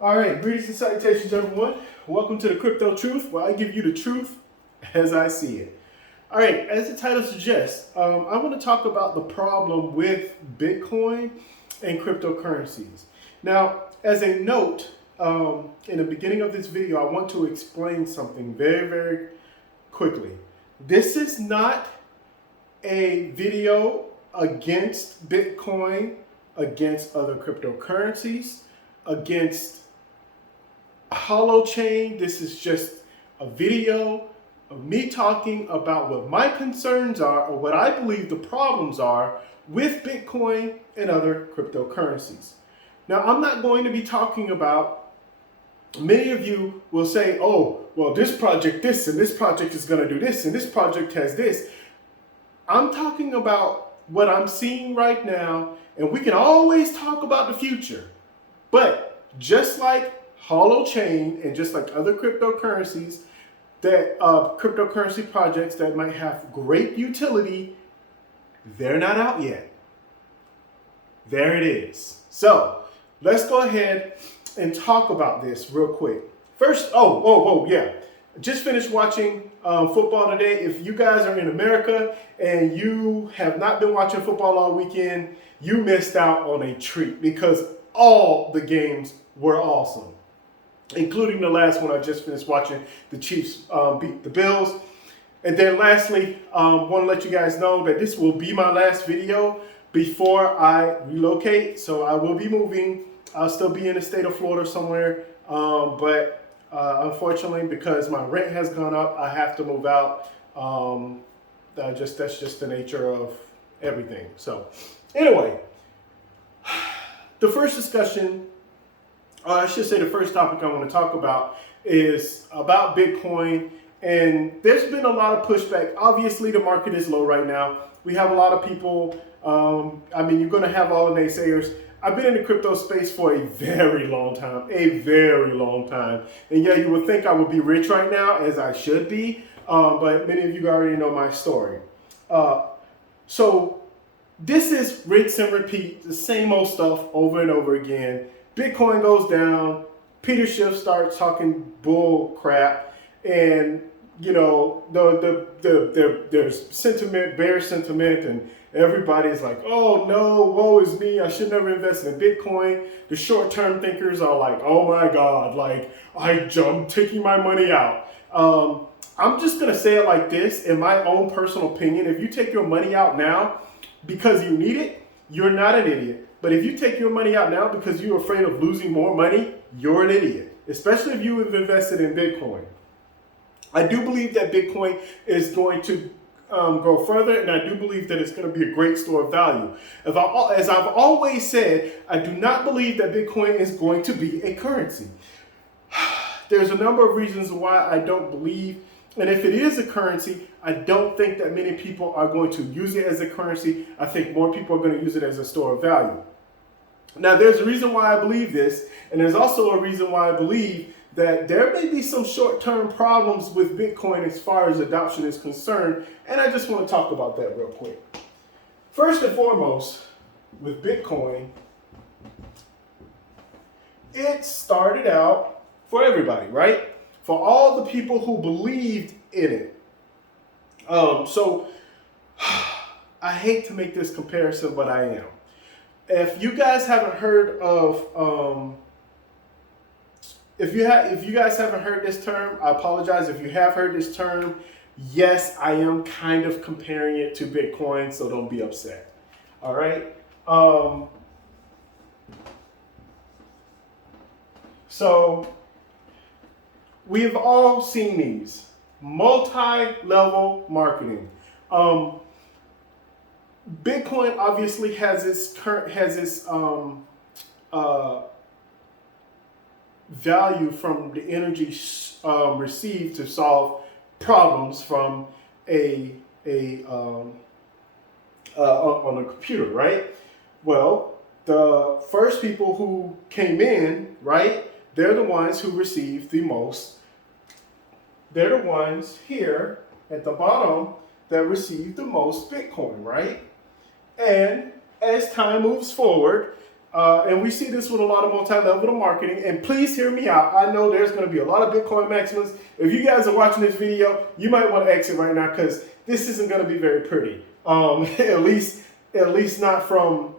All right, greetings and salutations, everyone. Welcome to the Crypto Truth, where I give you the truth as I see it. All right, as the title suggests, I want to talk about the problem with Bitcoin and cryptocurrencies. Now, as a note, in the beginning of this video, I want to explain something very, very quickly. This is not a video against Bitcoin, against other cryptocurrencies, against Holochain. This is just a video of me talking about what my concerns are or what I believe the problems are with Bitcoin and other cryptocurrencies. Now, I'm not going to be talking about, many of you will say, oh, well, this project this, and this project is going to do this, and this project has this. I'm talking about what I'm seeing right now, and we can always talk about the future. But just like Holochain and just like other cryptocurrencies, that cryptocurrency projects that might have great utility, they're not out yet. There it is. So let's go ahead and talk about this real quick. First, yeah. Just finished watching football today. If you guys are in America and you have not been watching football all weekend, you missed out on a treat because all the games were awesome, including the last one I just finished watching. The Chiefs beat the Bills. And then lastly, want to let you guys know that this will be my last video before I relocate. So I will be moving. I'll still be in the state of Florida somewhere, but unfortunately, because my rent has gone up, I have to move out. That's just the nature of everything. So anyway, the first discussion, or I should say the first topic I want to talk about is about Bitcoin. And there's been a lot of pushback. Obviously, the market is low right now. We have a lot of people. You're going to have all the naysayers. I've been in the crypto space for a very long time, And yeah, you would think I would be rich right now, as I should be. But many of you already know my story. So this is rinse and repeat, the same old stuff over and over again. Bitcoin goes down. Peter Schiff starts talking bull crap. And, there's sentiment, bear sentiment, and everybody's like, oh no, woe is me, I should never invest in Bitcoin. The short-term thinkers are like, oh my God, like I'm taking my money out. I'm just gonna say it like this, in my own personal opinion, if you take your money out now because you need it, you're not an idiot. But if you take your money out now because you're afraid of losing more money, you're an idiot, especially if you have invested in Bitcoin. I do believe that Bitcoin is going to grow further, and I do believe that it's going to be a great store of value. As I've always said, I do not believe that Bitcoin is going to be a currency. There's a number of reasons why I don't believe, and if it is a currency, I don't think that many people are going to use it as a currency. I think more people are going to use it as a store of value. Now, there's a reason why I believe this, and there's also a reason why I believe that there may be some short-term problems with Bitcoin as far as adoption is concerned, and I just want to talk about that real quick. First and foremost, with Bitcoin, it started out for everybody, right? For all the people who believed in it. So I hate to make this comparison, but I am. If you guys haven't heard of, if you guys haven't heard this term, I apologize. If you have heard this term, yes, I am kind of comparing it to Bitcoin, so don't be upset. All right. So we've all seen these multi-level marketing. Bitcoin obviously has its value from the energy received to solve problems from on a computer, right? Well, the first people who came in, right? They're the ones who received the most. They're the ones here at the bottom that received the most Bitcoin, right? And as time moves forward, And we see this with a lot of multi-level marketing. And please hear me out. I know there's going to be a lot of Bitcoin maximums. If you guys are watching this video, you might want to exit right now because this isn't going to be very pretty. At least not from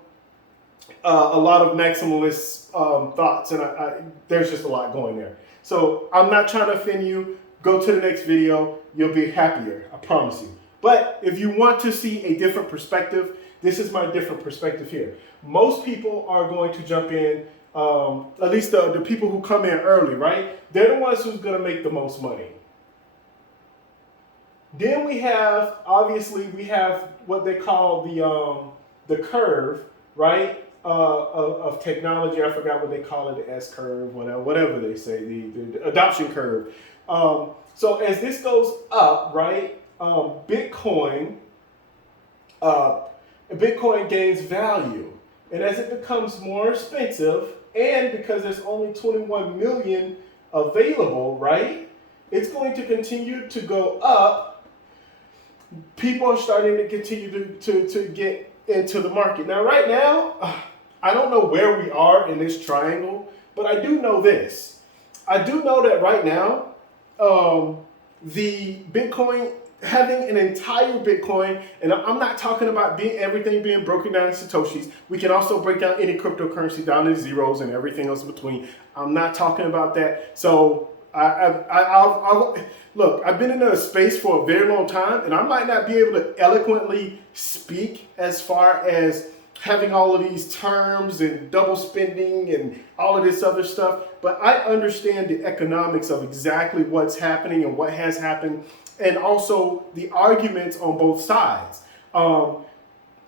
a lot of maximalist thoughts. And there's just a lot going there. So I'm not trying to offend you. Go to the next video. You'll be happier. I promise you. But if you want to see a different perspective, this is my different perspective here. Most people are going to jump in, at least the people who come in early, right? They're the ones who's going to make the most money. Then we have, obviously, we have what they call the curve, right, of technology. I forgot what they call it, the S curve, whatever they say, the adoption curve. So as this goes up, right, Bitcoin gains value. And as it becomes more expensive, and because there's only 21 million available, right, it's going to continue to go up. People are starting to continue to get into the market. Now, right now, I don't know where we are in this triangle, but I do know this. I do know that right now, the Bitcoin, having an entire Bitcoin, and I'm not talking about everything being broken down in Satoshis. We can also break down any cryptocurrency down to zeros and everything else in between. I'm not talking about that. So look, I've been in a space for a very long time, and I might not be able to eloquently speak as far as having all of these terms and double spending and all of this other stuff, but I understand the economics of exactly what's happening and what has happened, and also the arguments on both sides. The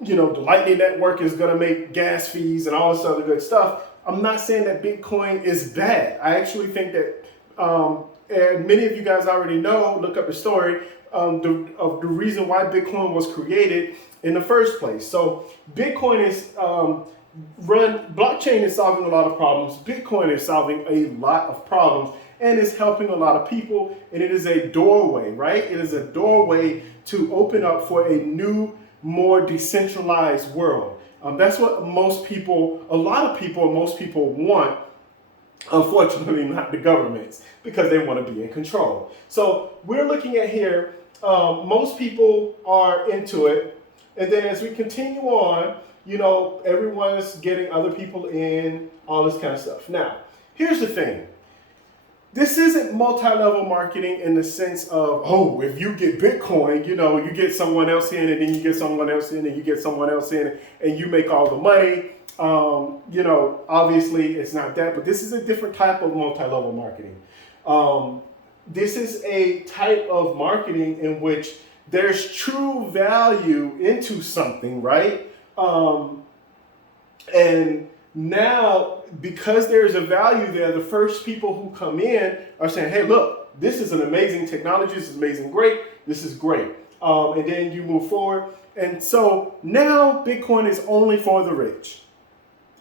Lightning Network is going to make gas fees and all this other good stuff. I'm not saying that Bitcoin is bad. I actually think that, and many of you guys already know, look up the story of the reason why Bitcoin was created in the first place. So Bitcoin is blockchain is solving a lot of problems. Bitcoin is solving a lot of problems and is helping a lot of people. And it is a doorway, right? It is a doorway to open up for a new, more decentralized world. That's what most people want. Unfortunately, not the governments, because they want to be in control. So we're looking at here, most people are into it. And then as we continue on, everyone's getting other people in, all this kind of stuff. Now, here's the thing. This isn't multi-level marketing in the sense of, oh, if you get Bitcoin, you get someone else in, and then you get someone else in, and you get someone else in, and you make all the money. Obviously it's not that, but this is a different type of multi-level marketing. This is a type of marketing in which there's true value into something, right? And now, because there's a value there, the first people who come in are saying, hey, look, this is an amazing technology. This is amazing. Great. This is great. And then you move forward. And so now Bitcoin is only for the rich.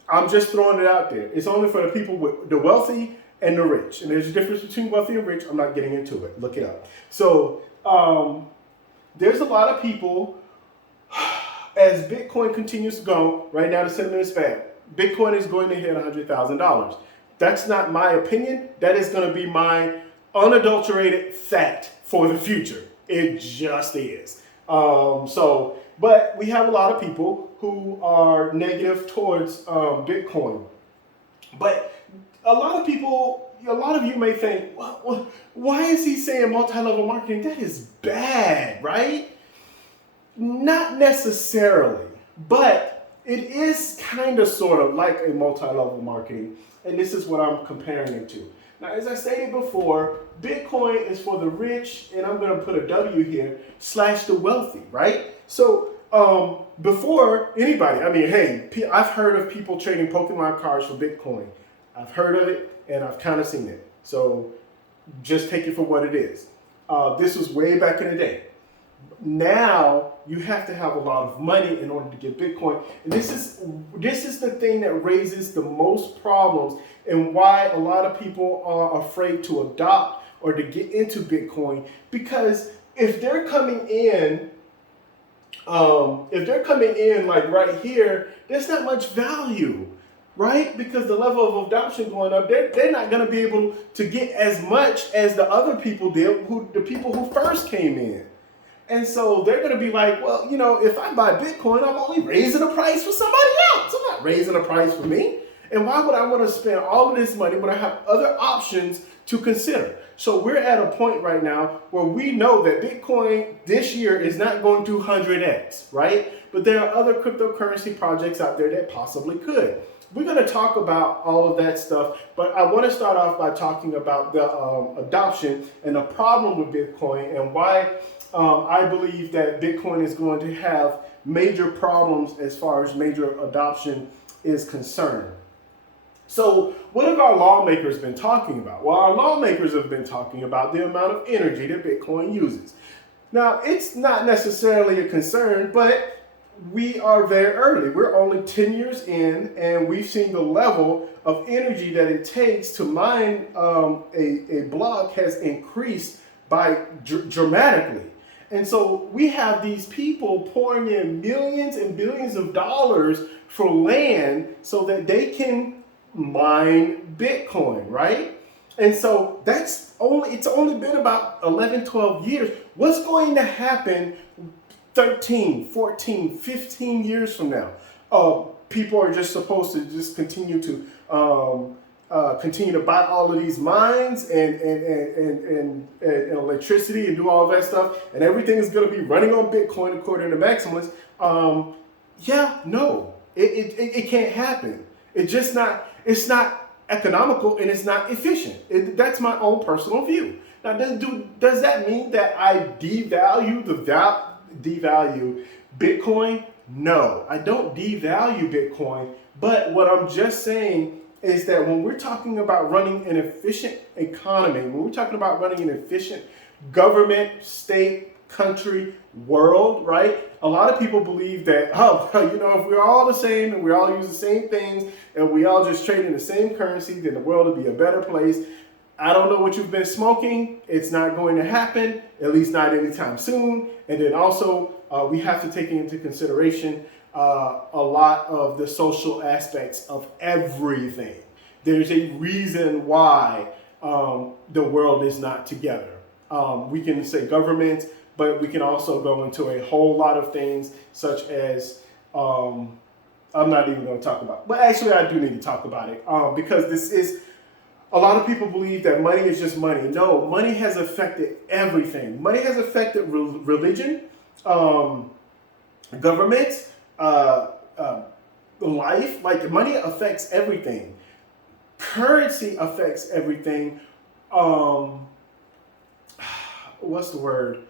I'm just throwing it out there. It's only for the people with the wealthy and the rich. And there's a difference between wealthy and rich. I'm not getting into it. Look it up. So there's a lot of people, as Bitcoin continues to go, right now the sentiment is bad. Bitcoin is going to hit $100,000. That's not my opinion. That is going to be my unadulterated fact for the future. It just is. But we have a lot of people who are negative towards Bitcoin. But a lot of you may think, well, why is he saying multi-level marketing? That is bad, right? Not necessarily, but it is kind of sort of like a multi-level marketing. And this is what I'm comparing it to. Now, as I stated before, Bitcoin is for the rich, and I'm going to put a W here, / the wealthy, right? So before anybody, I've heard of people trading Pokemon cards for Bitcoin. I've heard of it, and I've kind of seen it. So just take it for what it is. This was way back in the day. Now you have to have a lot of money in order to get Bitcoin. And this is the thing that raises the most problems and why a lot of people are afraid to adopt or to get into Bitcoin. Because if they're coming in like right here, there's not much value. right? Because the level of adoption going up, they're not going to be able to get as much as the other people did, the people who first came in. And so they're going to be like, well, if I buy Bitcoin, I'm only raising the price for somebody else. I'm not raising the price for me. And why would I want to spend all of this money when I have other options to consider? So we're at a point right now where we know that Bitcoin this year is not going to 100x, right? But there are other cryptocurrency projects out there that possibly could. We're going to talk about all of that stuff, but I want to start off by talking about the adoption and the problem with Bitcoin and why I believe that Bitcoin is going to have major problems as far as major adoption is concerned. So what have our lawmakers been talking about? Well, our lawmakers have been talking about the amount of energy that Bitcoin uses. Now, it's not necessarily a concern, but we are very early. We're only 10 years in, and we've seen the level of energy that it takes to mine a block has increased by dramatically. And so we have these people pouring in millions and billions of dollars for land so that they can mine Bitcoin, right? And so it's only been about 11, 12 years. What's going to happen 13, 14, 15 years from now? People are just supposed to just continue to buy all of these mines and electricity and do all that stuff, and everything is going to be running on Bitcoin according to maximalists. No, it can't happen. It's not economical and it's not efficient. That's my own personal view. Now, does that mean that I devalue Bitcoin? No, I don't devalue Bitcoin. But what I'm just saying is that when we're talking about running an efficient economy, when we're talking about running an efficient government, state, country, world, right? A lot of people believe that, if we're all the same and we all use the same things and we all just trade in the same currency, then the world will be a better place. I don't know what you've been smoking. It's not going to happen, at least not anytime soon. And then also, we have to take into consideration a lot of the social aspects of everything. There's a reason why the world is not together. We can say government, but we can also go into a whole lot of things such as, I'm not even going to talk about, but actually I do need to talk about it because this is, a lot of people believe that money is just money. No, money has affected everything. Money has affected religion, government, life. Like, money affects everything. Currency affects everything. What's the word?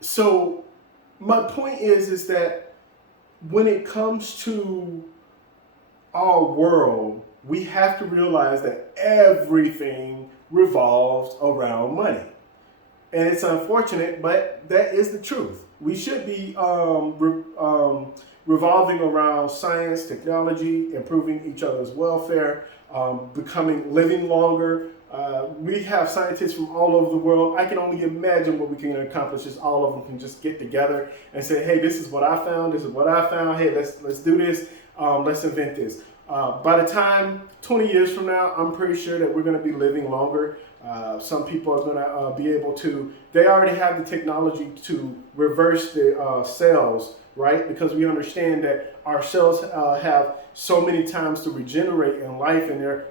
So my point is that when it comes to our world, we have to realize that everything revolves around money. And it's unfortunate, but that is the truth. We should be revolving around science, technology, improving each other's welfare, living longer. We have scientists from all over the world. I can only imagine what we can accomplish if all of them can just get together and say, hey, this is what I found. This is what I found. Hey, let's do this. Let's invent this. By the time 20 years from now, I'm pretty sure that we're going to be living longer. Some people are going to be able to, they already have the technology to reverse the cells, right? Because we understand that our cells have so many times to regenerate in life, and they're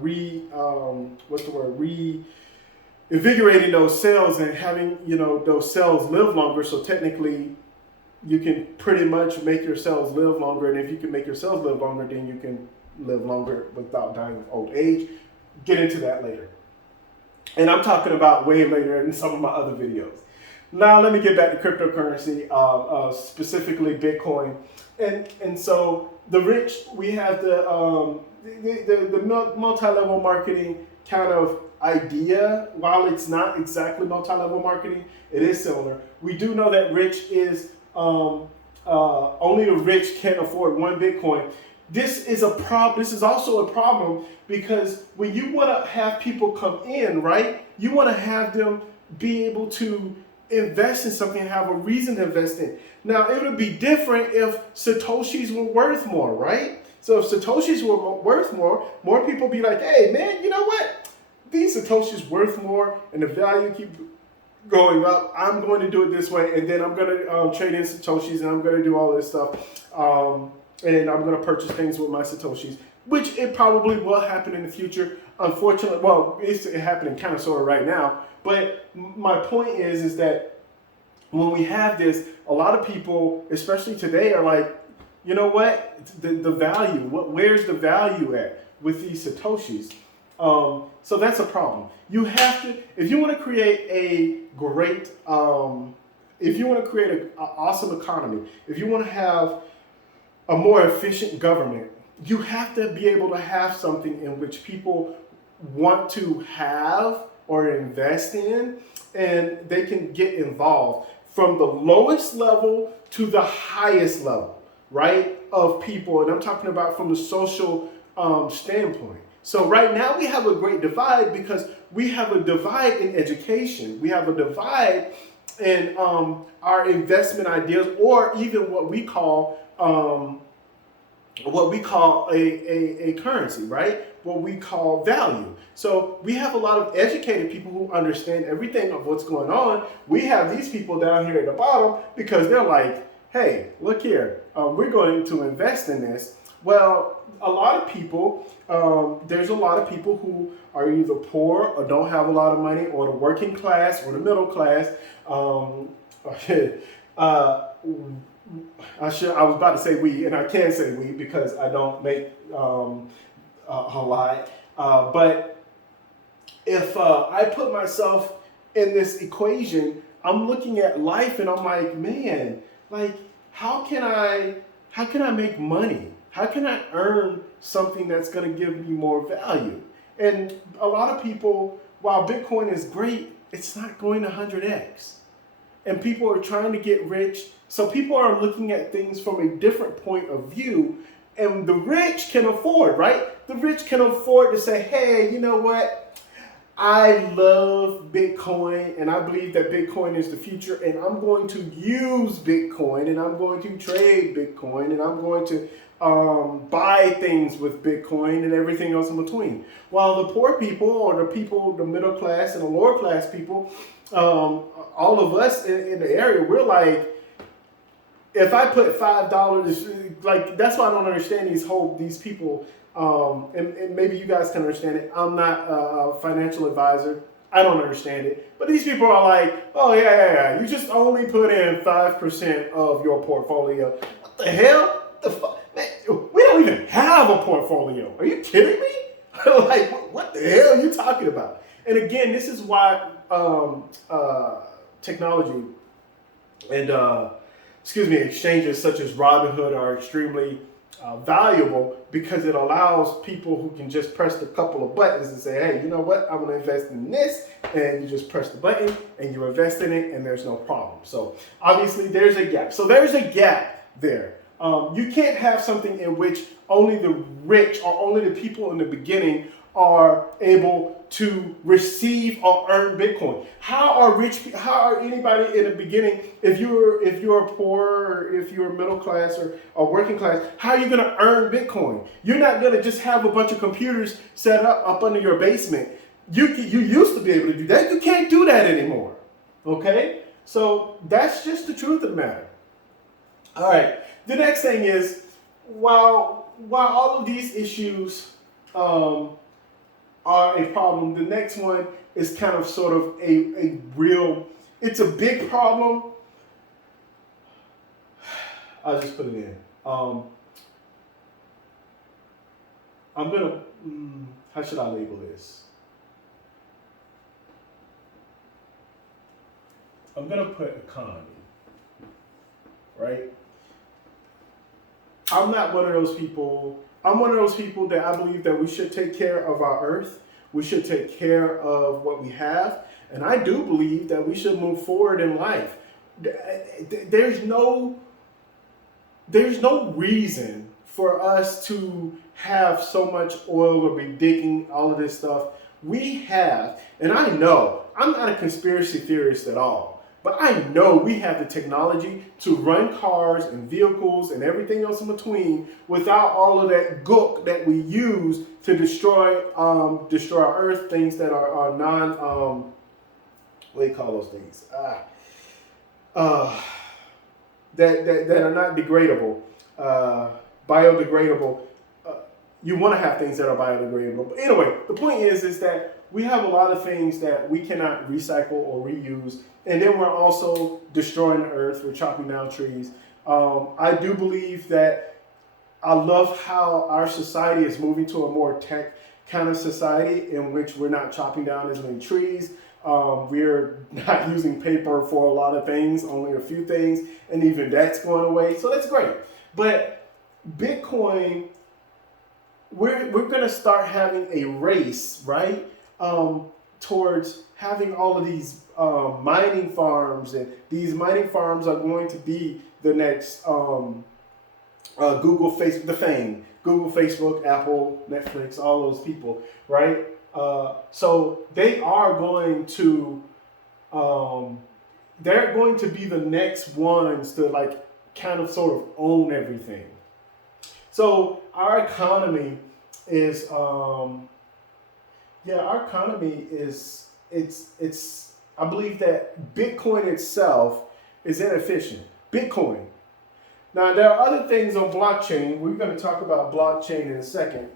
reinvigorating those cells and having, those cells live longer. So technically, you can pretty much make your cells live longer, and if you can make your cells live longer, then you can live longer without dying of old age. Get into that later. And I'm talking about way later in some of my other videos. Now let me get back to cryptocurrency, specifically Bitcoin. And so the rich, we have the multi-level marketing kind of idea. While it's not exactly multi-level marketing, it is similar. We do know that rich is only the rich can afford one Bitcoin. This is a problem. This is also a problem because when you want to have people come in, right, you want to have them be able to invest in something and have a reason to invest in. Now, it would be different if Satoshis were worth more, right? So if Satoshis were worth more people be like, hey man, you know what? These Satoshis worth more and the value keep going up. I'm going to do it this way, and then I'm going to trade in Satoshis, and I'm going to do all this stuff. And I'm going to purchase things with my Satoshis, which it probably will happen in the future. Unfortunately, well, it's happening kind of sort of right now. But my point is that when we have this, a lot of people, especially today, are like, you know what? The value, where's the value at with these Satoshis? So that's a problem. You have to, if you want to create a great, if you want to create an awesome economy, if you want to have a more efficient government, you have to be able to have something in which people want to have or invest in, and they can get involved from the lowest level to the highest level, right, of people. And I'm talking about from the social standpoint. So right now we have a great divide because we have a divide in education. We have a divide in our investment ideas, or even what we call a currency, right? What we call value. So we have a lot of educated people who understand everything of what's going on. We have these people down here at the bottom because they're like, hey, look here, we're going to invest in this. Well, a lot of people, there's a lot of people who are either poor or don't have a lot of money, or the working class or the middle class. I was about to say we, and I can't say we because I don't make a lot. But if I put myself in this equation, I'm looking at life and I'm like, man, like how can I make money? How can I earn something that's going to give me more value? And a lot of people, while Bitcoin is great, it's not going to 100x. And people are trying to get rich. So people are looking at things from a different point of view. And the rich can afford, right? The rich can afford to say, hey, you know what? I love Bitcoin and I believe that Bitcoin is the future, and I'm going to use Bitcoin and I'm going to trade Bitcoin and I'm going to buy things with Bitcoin and everything else in between. While the poor people, or the people, the middle class and the lower class people, all of us in the area, we're like, if I put $5, like that's why I don't understand these people. And maybe you guys can understand it. I'm not a financial advisor. I don't understand it. But these people are like, oh yeah. You just only put in 5% of your portfolio. What the hell? The fuck? Man, we don't even have a portfolio. Are you kidding me? Like, what the hell are you talking about? And again, this is why technology and exchanges such as Robinhood are extremely valuable, because it allows people who can just press a couple of buttons and say, hey, you know what, I'm going to invest in this, and you just press the button and you invest in it and there's no problem. So obviously there's a gap. So there's a gap there. You can't have something in which only the rich or only the people in the beginning are able to receive or earn Bitcoin. How are anybody in the beginning, if you're poor, or if you're middle class or working class, how are you going to earn Bitcoin? You're not going to just have a bunch of computers set up under your basement. You used to be able to do that. You can't do that anymore. Okay? So that's just the truth of the matter. All right. The next thing is, while all of these issues are a problem, the next one is kind of sort of a real, it's a big problem. I'll just put it in. I'm gonna, how should I label this? I'm gonna put economy, right? I'm not one of those people. I'm one of those people that I believe that we should take care of our earth. We should take care of what we have. And I do believe that we should move forward in life. There's no reason for us to have so much oil or be digging all of this stuff. We have, and I know, I'm not a conspiracy theorist at all, But I know we have the technology to run cars and vehicles and everything else in between without all of that gook that we use to destroy our Earth. Things that are non what do you call those things? That are not degradable, biodegradable. You want to have things that are biodegradable. But anyway, the point is that we have a lot of things that we cannot recycle or reuse, and then we're also destroying the earth. We're chopping down trees. I do believe that I love how our society is moving to a more tech kind of society in which we're not chopping down as many trees. We're not using paper for a lot of things, only a few things, and even that's going away. So that's great. But Bitcoin, we're going to start having a race, right, towards having all of these mining farms, and these mining farms are going to be the next Google, Facebook, the fame, Google, Facebook, Apple, Netflix, all those people, right? So they are going to, they're going to be the next ones to like kind of sort of own everything. So our economy is, our economy is, it's, I believe that Bitcoin itself is inefficient. Bitcoin. Now, there are other things on blockchain. We're going to talk about blockchain in a second.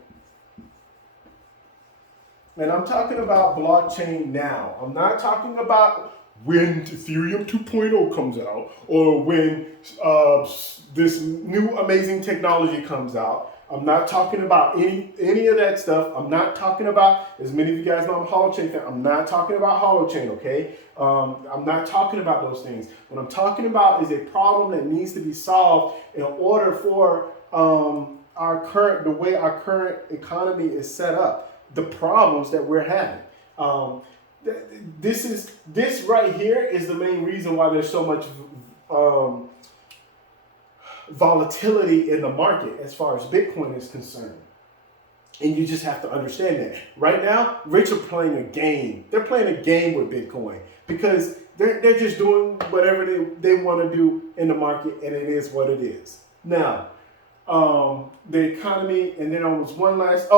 And I'm talking about blockchain now. I'm not talking about when Ethereum 2.0 comes out or when this new amazing technology comes out. I'm not talking about any of that stuff. I'm not talking about, as many of you guys know, I'm a holochain fan. I'm not talking about holochain, okay? I'm not talking about those things. What I'm talking about is a problem that needs to be solved in order for the way our current economy is set up. The problems that we're having. This right here is the main reason why there's so much volatility in the market as far as Bitcoin is concerned. And you just have to understand that. Right now, rich are playing a game. They're playing a game with Bitcoin because they're just doing whatever they want to do in the market, and it is what it is. Now, the economy, and then there was one last,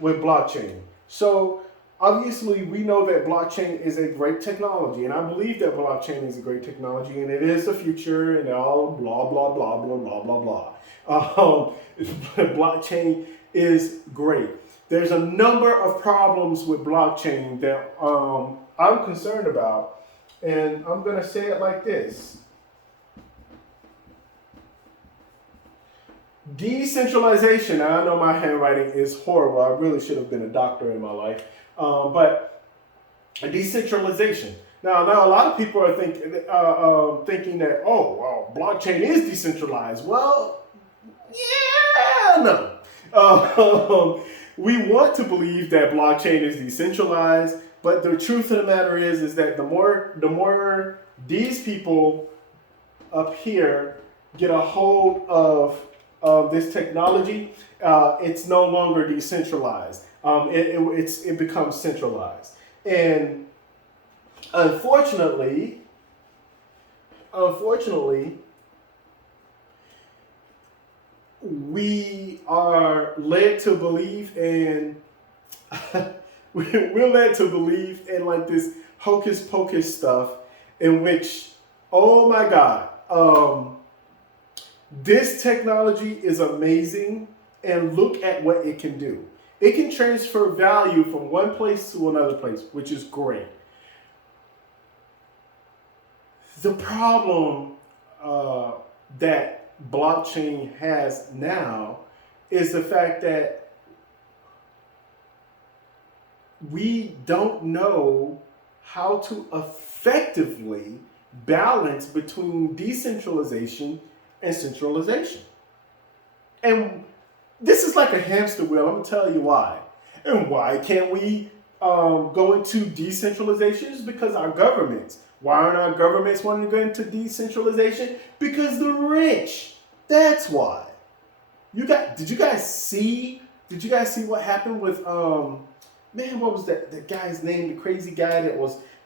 with blockchain. So obviously we know that blockchain is a great technology, and I believe that blockchain is a great technology, and it is the future, and all blah blah blah blah blah blah blah. Blockchain is great. There's a number of problems with blockchain that I'm concerned about, and I'm going to say it like this. Decentralization. Now, I know my handwriting is horrible. I really should have been a doctor in my life. But decentralization. Now, a lot of people are thinking that, blockchain is decentralized. Well, yeah, no. We want to believe that blockchain is decentralized, but the truth of the matter is that the more these people up here get a hold of this technology, it's no longer decentralized. It becomes centralized, and unfortunately, we are led to believe in we're led to believe in like this hocus pocus stuff, in which, oh my God, this technology is amazing, and look at what it can do. It can transfer value from one place to another place, which is great. The problem that blockchain has now is the fact that we don't know how to effectively balance between decentralization and centralization. And this is like a hamster wheel. I'm going to tell you why. And why can't we go into decentralization? Is because our governments. Why aren't our governments wanting to go into decentralization? Because the rich. That's why. Did you guys see what happened with what was that guy's name? The crazy guy that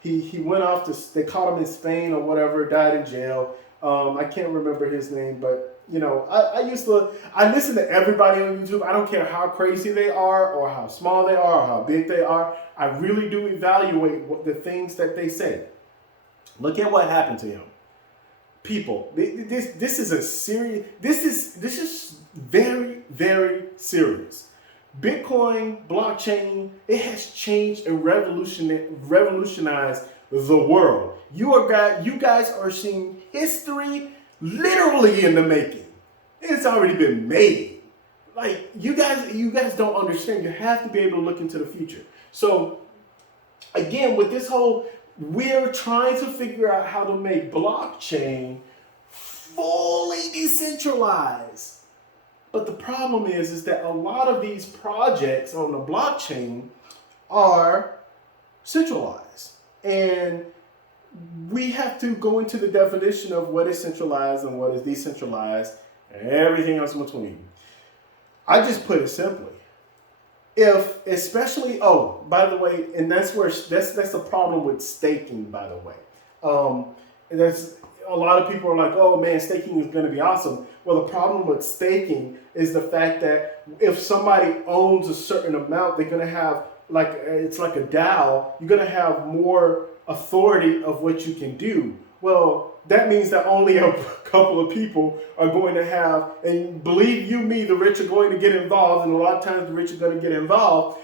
he went off to, they caught him in Spain or whatever, died in jail. I can't remember his name, but you know, I listen to everybody on YouTube. I don't care how crazy they are or how small they are or how big they are. I really do evaluate the things that they say. Look at what happened to him. People, this is a serious, this is very, very serious. Bitcoin, blockchain, it has changed and revolutionized the world. You guys are seeing history literally in the making. It's already been made. Like you guys don't understand. You have to be able to look into the future. So again, with this whole, we're trying to figure out how to make blockchain fully decentralized. But the problem is that a lot of these projects on the blockchain are centralized. And we have to go into the definition of what is centralized and what is decentralized and everything else in between. I just put it simply. If, especially, oh, by the way, and that's the problem with staking, by the way. That's a lot of people are like, oh man, staking is going to be awesome. Well, the problem with staking is the fact that if somebody owns a certain amount, they're going to have, like, it's like a DAO, you're going to have more authority of what you can do. Well, that means that only a couple of people are going to have, and believe you me, the rich are going to get involved, and a lot of times the rich are going to get involved.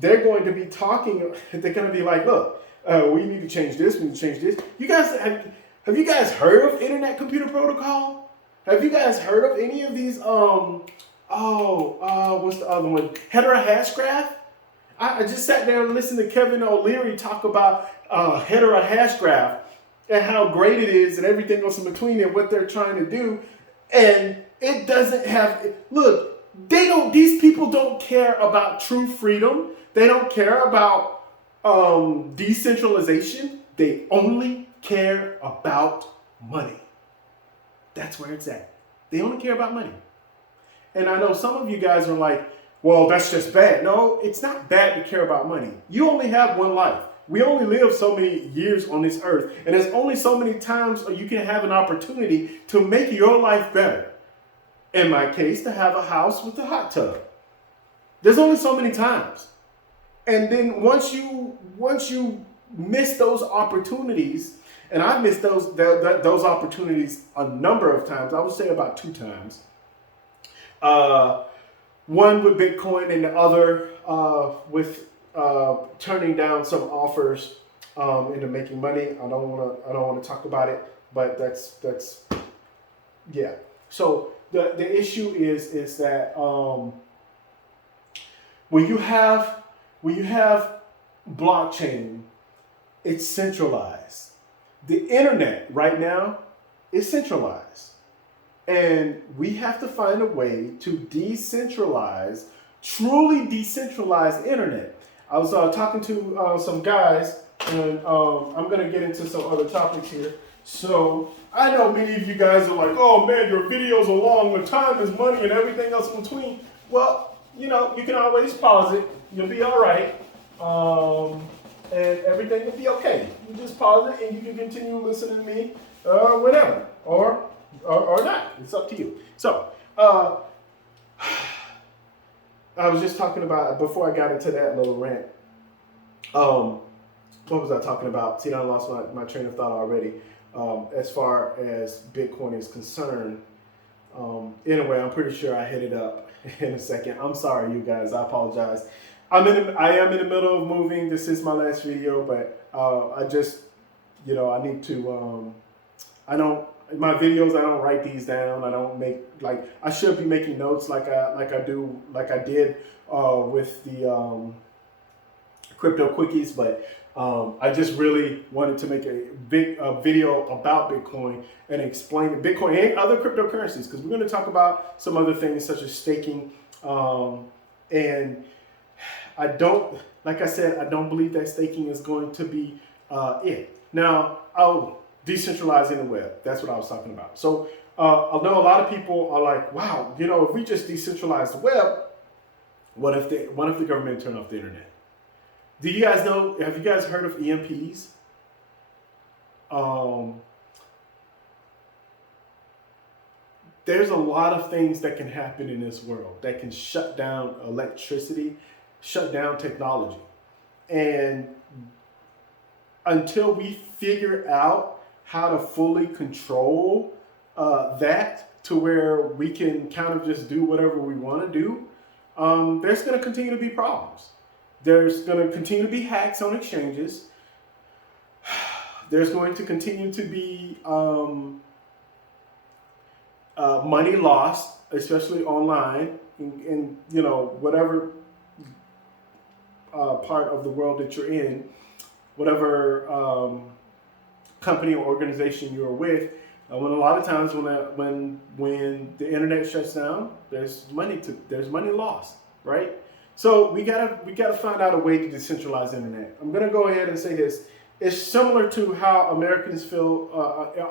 They're going to be talking, they're going to be like, look, we need to change this, we need to change this. You guys, have you guys heard of Internet Computer Protocol? Have you guys heard of any of these, what's the other one? Hedera Hashgraph? I just sat there and listened to Kevin O'Leary talk about Hedera Hashgraph and how great it is and everything else in between and what they're trying to do. And it doesn't have, look, these people don't care about true freedom. They don't care about decentralization. They only care about money. That's where it's at. They only care about money. And I know some of you guys are like, well, that's just bad. No, it's not bad to care about money. You only have one life. We only live so many years on this earth. And there's only so many times you can have an opportunity to make your life better. In my case, to have a house with a hot tub. There's only so many times. And then once you miss those opportunities, and I missed those opportunities a number of times, I would say about 2 times. One with Bitcoin and the other with turning down some offers into making money. I don't want to talk about it, but that's yeah. So the issue is that when you have blockchain, it's centralized. The internet right now is centralized. And we have to find a way to decentralize, truly decentralize the internet. I was talking to some guys, and I'm going to get into some other topics here. So I know many of you guys are like, oh man, your videos are long, the time is money and everything else in between. Well, you know, you can always pause it. You'll be all right. And everything will be okay. You just pause it and you can continue listening to me whenever or not. It's up to you. So, I was just talking about, before I got into that little rant, what was I talking about? See, I lost my train of thought already. As far as Bitcoin is concerned, anyway, I'm pretty sure I hit it up in a second. I'm sorry, you guys. I apologize. I am in the middle of moving. This is my last video, but I just, you know, I need to, my videos, I don't write these down. I don't make, like, I should be making notes like I did with the crypto quickies, but I just really wanted to make a big video about Bitcoin and explain Bitcoin and other cryptocurrencies, because we're going to talk about some other things such as staking. And I don't, like I said, I don't believe that staking is going to be it. Now, decentralizing the web. That's what I was talking about. So I know a lot of people are like, wow, you know, if we just decentralize the web, what if the government turned off the internet? Do you guys know? Have you guys heard of EMPs? Um, there's a lot of things that can happen in this world that can shut down electricity, shut down technology. And until we figure out how to fully control that to where we can kind of just do whatever we want to do, there's going to continue to be problems. There's going to continue to be hacks on exchanges. There's going to continue to be money lost, especially online, in whatever part of the world that you're in, whatever company or organization you're with. When a lot of times when the internet shuts down, there's money lost, right? So we gotta find out a way to decentralize the internet. I'm gonna go ahead and say this. It's similar to how Americans feel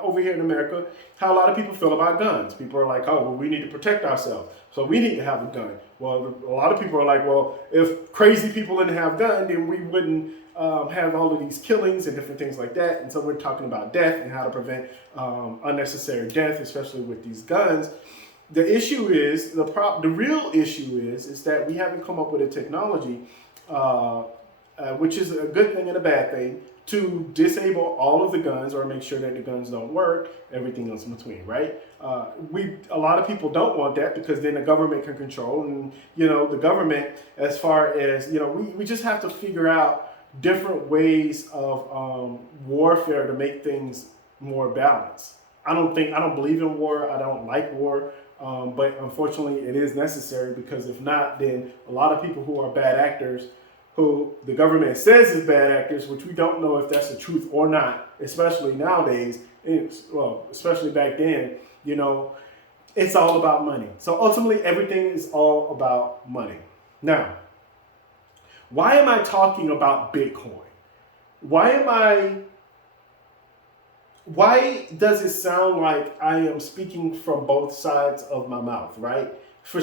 over here in America, how a lot of people feel about guns. People are like, oh, well, we need to protect ourselves, so we need to have a gun. Well, a lot of people are like, well, if crazy people didn't have guns, then we wouldn't have all of these killings and different things like that. And so we're talking about death and how to prevent unnecessary death, especially with these guns. The issue is, the real issue is that we haven't come up with a technology, which is a good thing and a bad thing, to disable all of the guns or make sure that the guns don't work, everything else in between, right? A lot of people don't want that because then the government can control, and the government, as far as we just have to figure out different ways of warfare to make things more balanced. I don't believe in war. I don't like war, but unfortunately, it is necessary, because if not, then a lot of people who are bad actors, who the government says is bad actors, which we don't know if that's the truth or not, especially nowadays, especially back then, it's all about money. So ultimately, everything is all about money. Now, why am I talking about Bitcoin? Why does it sound like I am speaking from both sides of my mouth, right? For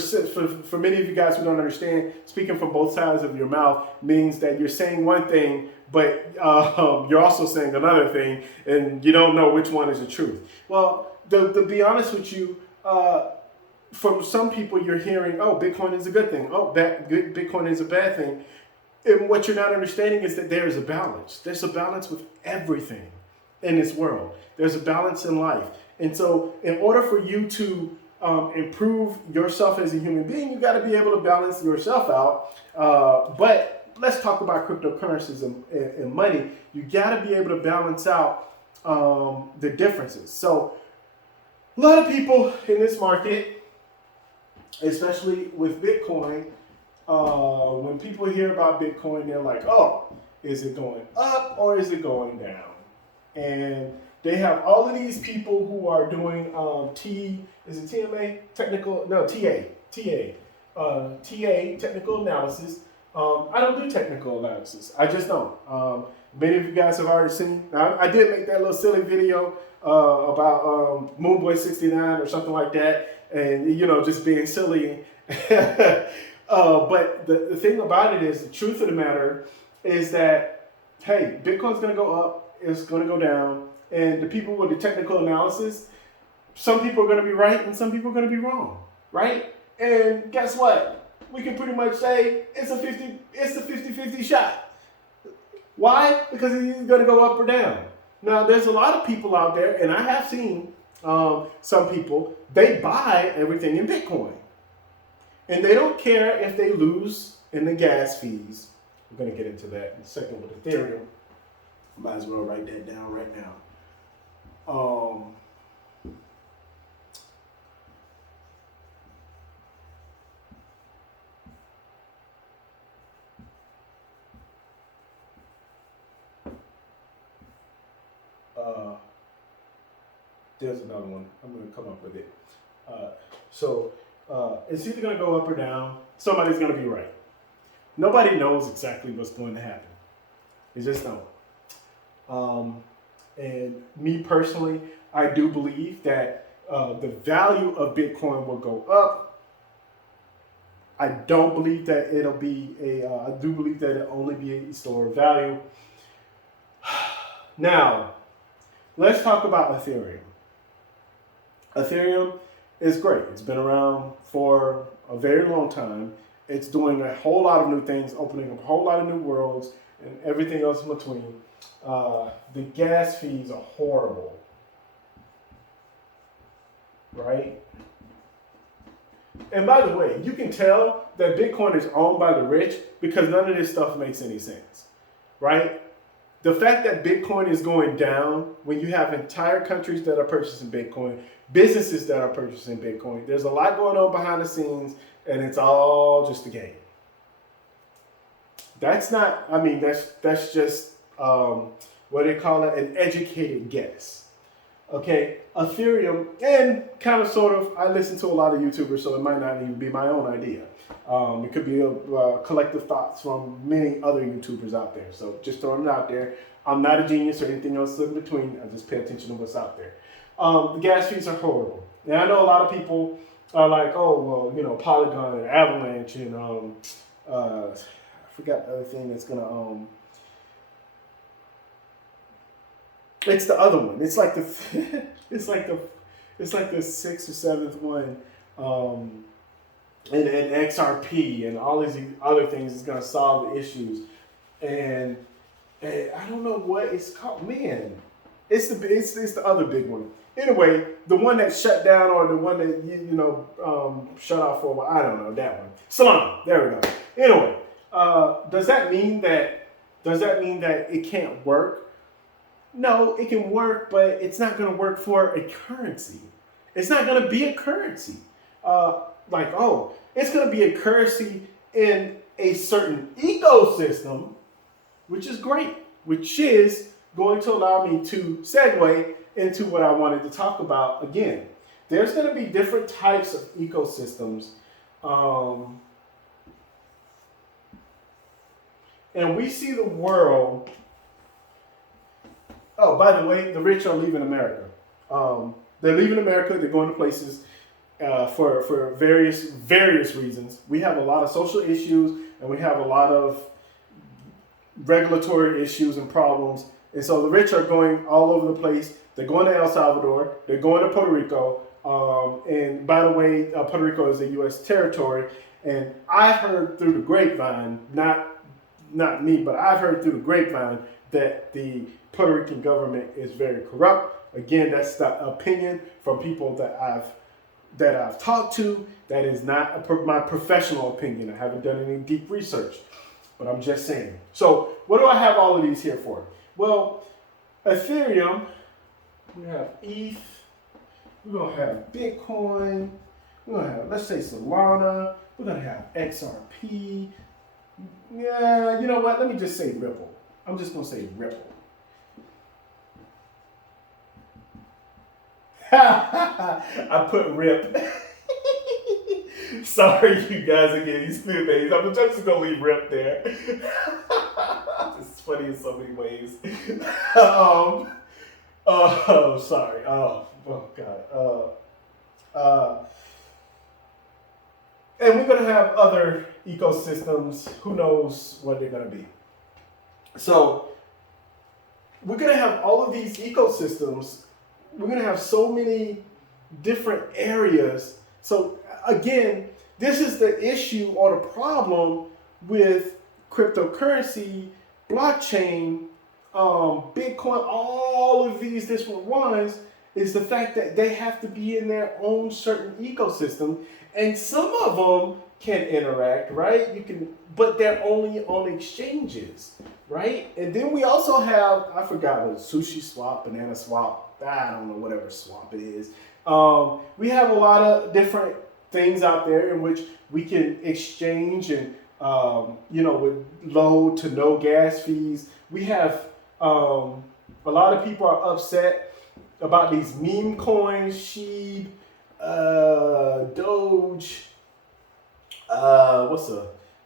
many of you guys who don't understand, speaking from both sides of your mouth means that you're saying one thing, but you're also saying another thing, and you don't know which one is the truth. Well, to be honest with you, from some people you're hearing, oh, Bitcoin is a good thing. Oh, Bitcoin is a bad thing. And what you're not understanding is that there is a balance. There's a balance with everything in this world. There's a balance in life. And so in order for you to improve yourself as a human being, you got to be able to balance yourself out. But let's talk about cryptocurrencies and money. You got to be able to balance out the differences. So a lot of people in this market, especially with Bitcoin, when people hear about Bitcoin, they're like, oh, is it going up or is it going down? And they have all of these people who are doing TA technical analysis. I don't do technical analysis. I just don't. Many of you guys have already seen. I did make that little silly video about Moonboy 69 or something like that, and just being silly. But the thing about it is, the truth of the matter is that, hey, Bitcoin's going to go up, it's going to go down, and the people with the technical analysis, some people are going to be right and some people are going to be wrong, right? And guess what? We can pretty much say it's a 50-50 shot. Why? Because it's going to go up or down. Now, there's a lot of people out there, and I have seen some people, they buy everything in Bitcoin. And they don't care if they lose in the gas fees. We're going to get into that in a second with Ethereum. Might as well write that down right now. There's another one. I'm going to come up with it. It's either going to go up or down. Somebody's going to be right. Nobody knows exactly what's going to happen. They just don't. And me personally, I do believe that the value of Bitcoin will go up I don't believe that it'll be a. I do believe that it'll only be a store of value. Now, let's talk about Ethereum. Ethereum is great. It's been around for a very long time. It's doing a whole lot of new things, opening up a whole lot of new worlds and everything else in between. The gas fees are horrible, right? And by the way, you can tell that Bitcoin is owned by the rich because none of this stuff makes any sense, right? The fact that Bitcoin is going down when you have entire countries that are purchasing Bitcoin, businesses that are purchasing Bitcoin, there's a lot going on behind the scenes, and it's all just a game. That's not, I mean, that's just, what they call it, an educated guess. Okay, Ethereum, and kind of sort of, I listen to a lot of YouTubers, so it might not even be my own idea. It could be a collective thoughts from many other YouTubers out there. So just throwing it out there. I'm not a genius or anything else in between. I just pay attention to what's out there. The gas fees are horrible. And I know a lot of people are like, oh, well, you know, Polygon and Avalanche and I forgot the other thing that's going to... It's the other one. It's like the it's like the sixth or seventh one, and XRP and all these other things is gonna solve the issues, and I don't know what it's called. Man, it's the other big one. Anyway, the one that shut down or the one that shut off for a while. I don't know that one. Solana. There we go. Anyway, does that mean that it can't work? No, it can work, but it's not going to work for a currency. It's not going to be a currency. It's going to be a currency in a certain ecosystem, which is great, which is going to allow me to segue into what I wanted to talk about again. There's going to be different types of ecosystems. And we see the world... Oh, by the way, the rich are leaving America. They're leaving America. They're going to places for various reasons. We have a lot of social issues, and we have a lot of regulatory issues and problems. And so the rich are going all over the place. They're going to El Salvador. They're going to Puerto Rico. And by the way, Puerto Rico is a U.S. territory. And I've heard through the grapevine, not me, but I've heard through the grapevine that the Puerto Rican government is very corrupt. Again, that's the opinion from people that I've talked to. That is not my professional opinion. I haven't done any deep research, but I'm just saying. So what do I have all of these here for? Well, Ethereum, we have ETH, we're going to have Bitcoin, we're going to have, let's say, Solana, we're going to have XRP. Yeah, you know what? Let me just say Ripple. I'm just going to say Ripple. I put RIP. Sorry, you guys are getting stupid names. I'm just going to leave RIP there. It's funny in so many ways. Sorry. God. And we're going to have other ecosystems. Who knows what they're going to be. So we're going to have all of these ecosystems. We're going to have so many different areas. So again, this is the issue or the problem with cryptocurrency, blockchain, Bitcoin, all of these different ones, is the fact that they have to be in their own certain ecosystem. And some of them can interact, right? But they're only on exchanges, right? And then we also have, I forgot what, Sushi Swap, Banana Swap, I don't know, whatever swap it is. We have a lot of different things out there in which we can exchange and, with low to no gas fees. We have, a lot of people are upset about these meme coins, Sheeb, Doge,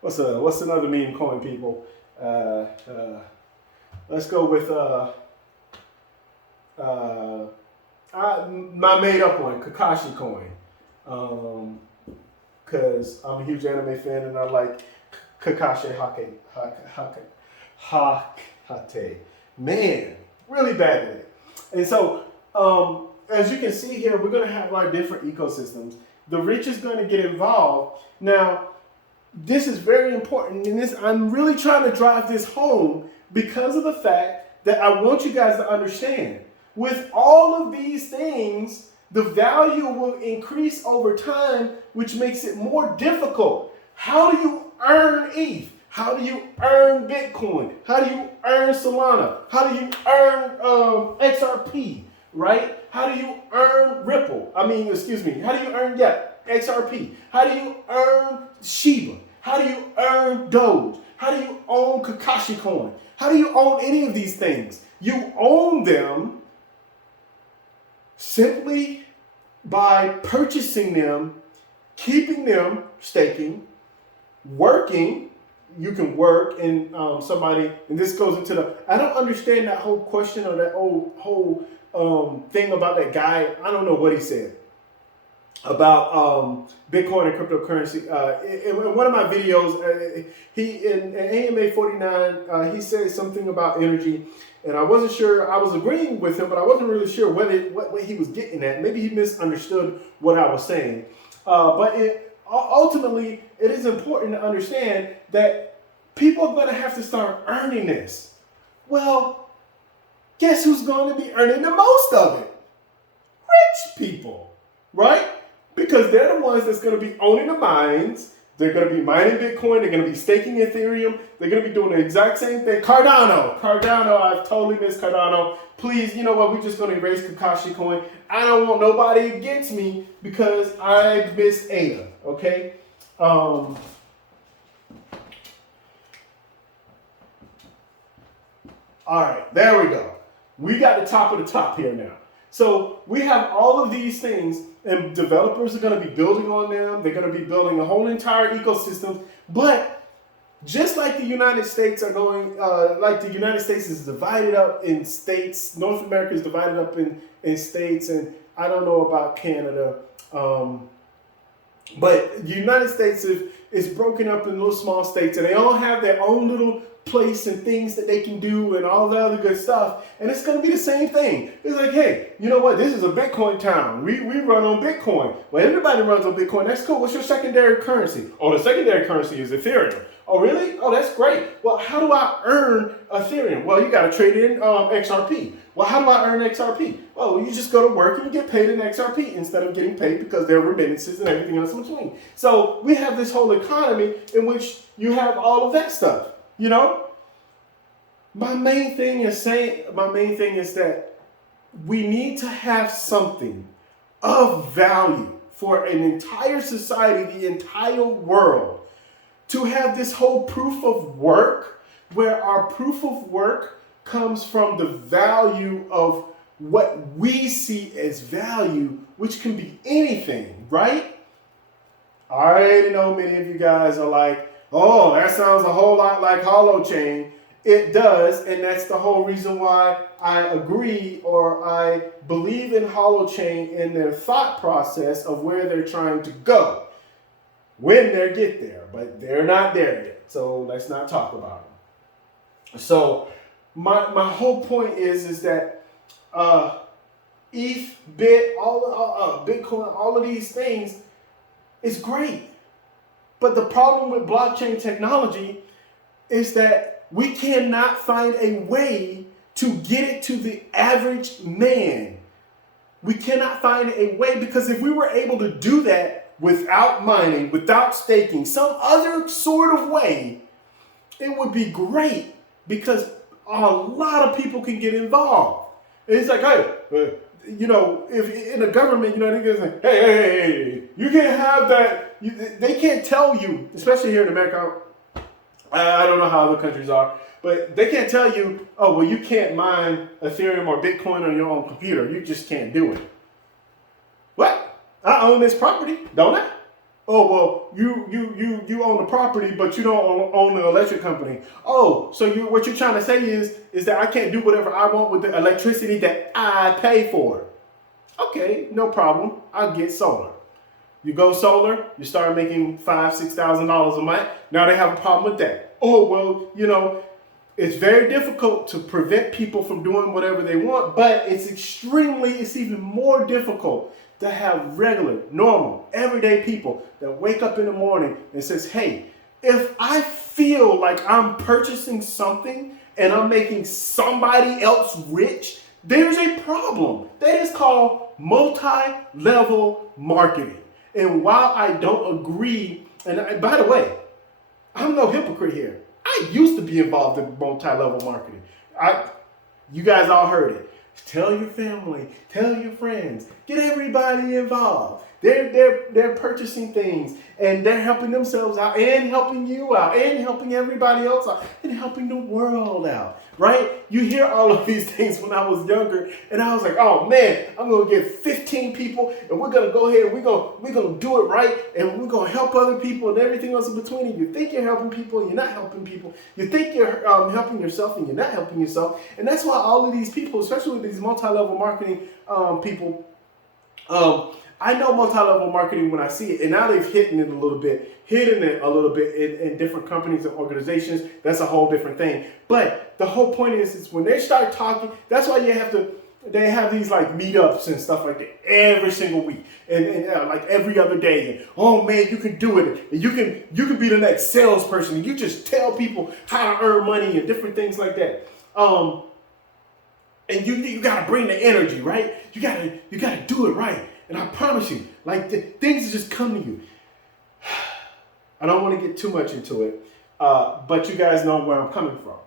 what's another meme coin, people? Let's go with, my made up one, Kakashi coin. because I'm a huge anime fan and I like Kakashi Hake. Man, really bad at it. And so, as you can see here, we're going to have our different ecosystems. The rich is going to get involved. Now, this is very important, and I'm really trying to drive this home because of the fact that I want you guys to understand. With all of these things, the value will increase over time, which makes it more difficult. How do you earn ETH? How do you earn Bitcoin? How do you earn Solana? How do you earn XRP, right? How do you earn Ripple? How do you earn XRP? How do you earn Shiba? How do you earn Doge? How do you own Kakashi Coin? How do you own any of these things? You own them simply by purchasing them, keeping them, staking, working. You can work and somebody, and this goes into I don't understand that whole question or that whole thing about that guy. I don't know what he said about Bitcoin and cryptocurrency. In one of my videos, in AMA 49, he said something about energy, and I wasn't sure. I was agreeing with him, but I wasn't really sure what he was getting at. Maybe he misunderstood what I was saying. Ultimately, it is important to understand that people are going to have to start earning this. Well, guess who's going to be earning the most of it? Rich people, right? Because they're the ones that's going to be owning the mines. They're going to be mining Bitcoin. They're going to be staking Ethereum. They're going to be doing the exact same thing. Cardano, I've totally missed Cardano. Please, you know what? We're just going to erase Kakashi Coin. I don't want nobody against me because I missed ADA, okay? All right, there we go. We got the top of the top here now. So we have all of these things, and developers are going to be building on them. They're going to be building a whole entire ecosystem. But just like the United States are going, like the United States is divided up in states, North America is divided up in states, and I don't know about Canada. But the United States is broken up in little small states, and they all have their own little place and things that they can do and all the other good stuff. And it's going to be the same thing. It's like, hey, you know what? This is a Bitcoin town. We run on Bitcoin. Well, everybody runs on Bitcoin. That's cool. What's your secondary currency? Oh, the secondary currency is Ethereum. Oh, really? Oh, that's great. Well, how do I earn Ethereum? Well, you got to trade in XRP. Well, how do I earn XRP? Well, you just go to work and you get paid in XRP instead of getting paid because there are remittances and everything else in between. So we have this whole economy in which you have all of that stuff. You know, my main thing is that we need to have something of value for an entire society, the entire world, to have this whole proof of work, where our proof of work comes from the value of what we see as value, which can be anything, right? I already know many of you guys are like, oh, that sounds a whole lot like holochain. It does, and that's the whole reason why I agree or I believe in holochain in their thought process of where they're trying to go when they get there, but they're not there yet. So let's not talk about it. So my whole point is that ETH, Bitcoin, all of these things is great. But the problem with blockchain technology is that we cannot find a way to get it to the average man. We cannot find a way, because if we were able to do that without mining, without staking, some other sort of way, it would be great, because a lot of people can get involved. And it's like, hey, you know, if in the government, you know, they can say, hey, you can't have that. They can't tell you, especially here in America. I don't know how other countries are, but they can't tell you, oh, well, you can't mine Ethereum or Bitcoin on your own computer. You just can't do it. What? I own this property, don't I? Oh, well, you own the property, but you don't own the electric company. Oh, so what you're trying to say is that I can't do whatever I want with the electricity that I pay for. Okay, no problem. I'll get solar. You go solar, you start making $5,000-$6,000 a month. Now they have a problem with that. Oh, well, it's very difficult to prevent people from doing whatever they want, but it's even more difficult to have regular, normal, everyday people that wake up in the morning and says, hey, if I feel like I'm purchasing something and I'm making somebody else rich, there's a problem. That is called multi-level marketing. And while I don't agree, and by the way, I'm no hypocrite here. I used to be involved in multi-level marketing. You guys all heard it. Tell your family, tell your friends, get everybody involved. They're purchasing things and they're helping themselves out and helping you out and helping everybody else out and helping the world out, right? You hear all of these things when I was younger and I was like, oh man, I'm going to get 15 people and we're going to go ahead and we're going to do it right and we're going to help other people and everything else in between. And you think you're helping people and you're not helping people. You think you're helping yourself and you're not helping yourself. And that's why all of these people, especially with these multi-level marketing people, I know multi-level marketing when I see it, and now they've hidden it a little bit in different companies and organizations. That's a whole different thing. But the whole point is when they start talking, that's why they have these like meetups and stuff like that every single week and like every other day. And, oh man, you can do it. And you can be the next salesperson and you just tell people how to earn money and different things like that. And you gotta bring the energy, right? You gotta do it right. And I promise you, like things just come to you. I don't want to get too much into it, but you guys know where I'm coming from.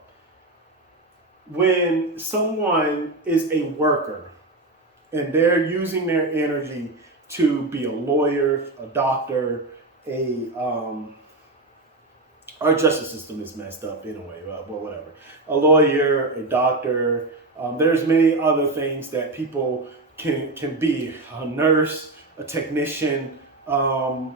When someone is a worker and they're using their energy to be a lawyer, a doctor, our justice system is messed up anyway, but whatever. A lawyer, a doctor, there's many other things that people can be: a nurse, a technician, a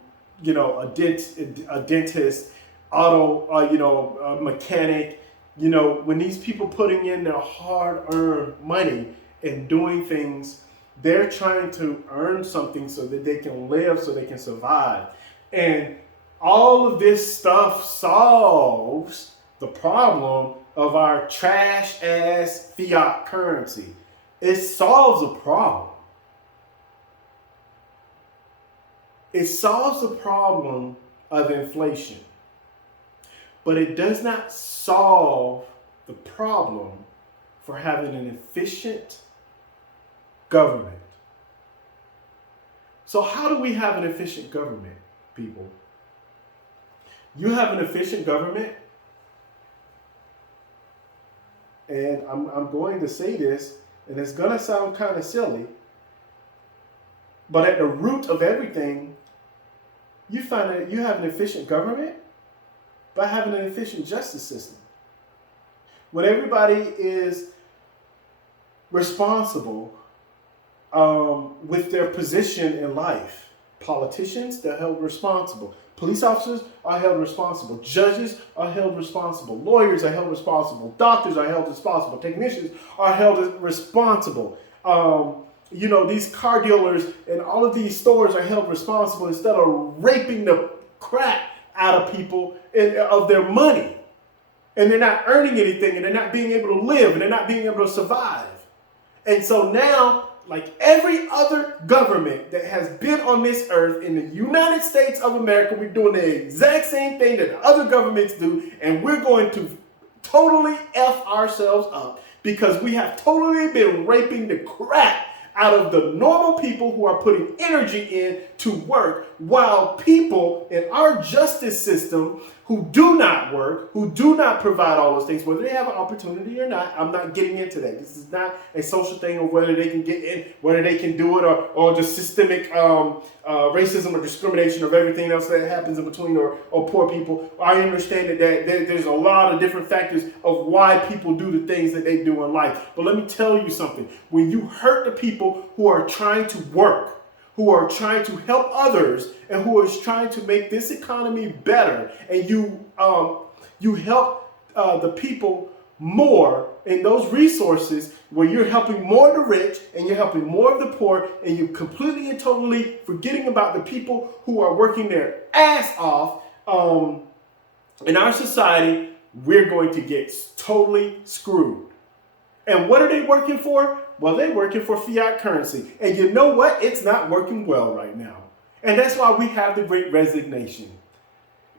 dentist, a mechanic. When these people putting in their hard-earned money and doing things, they're trying to earn something so that they can live, so they can survive. And all of this stuff solves the problem of our trash-ass fiat currency. It solves a problem. It solves the problem of inflation. But it does not solve the problem for having an efficient government. So how do we have an efficient government, people? You have an efficient government, and I'm going to say this, and it's going to sound kind of silly, but at the root of everything, you find that you have an efficient government by having an efficient justice system. When everybody is responsible with their position in life, politicians, they're held responsible. Police officers are held responsible. Judges are held responsible. Lawyers are held responsible. Doctors are held responsible. Technicians are held responsible. These car dealers and all of these stores are held responsible instead of raping the crap out of people of their money. And they're not earning anything, and they're not being able to live, and they're not being able to survive. And so now, like every other government that has been on this earth in the United States of America, we're doing the exact same thing that other governments do, and we're going to totally F ourselves up because we have totally been raping the crap out of the normal people who are putting energy in to work, while people in our justice system who do not work, who do not provide all those things, whether they have an opportunity or not, I'm not getting into that. This is not a social thing of whether they can get in, whether they can do it, or just systemic racism or discrimination of everything else that happens in between, or poor people. I understand that there's a lot of different factors of why people do the things that they do in life. But let me tell you something. When you hurt the people who are trying to work, who are trying to help others, and who is trying to make this economy better, and you help the people more in those resources where you're helping more of the rich and you're helping more of the poor, and you're completely and totally forgetting about the people who are working their ass off in our society, we're going to get totally screwed. And what are they working for? Well, they're working for fiat currency. And you know what? It's not working well right now. And that's why we have the Great Resignation.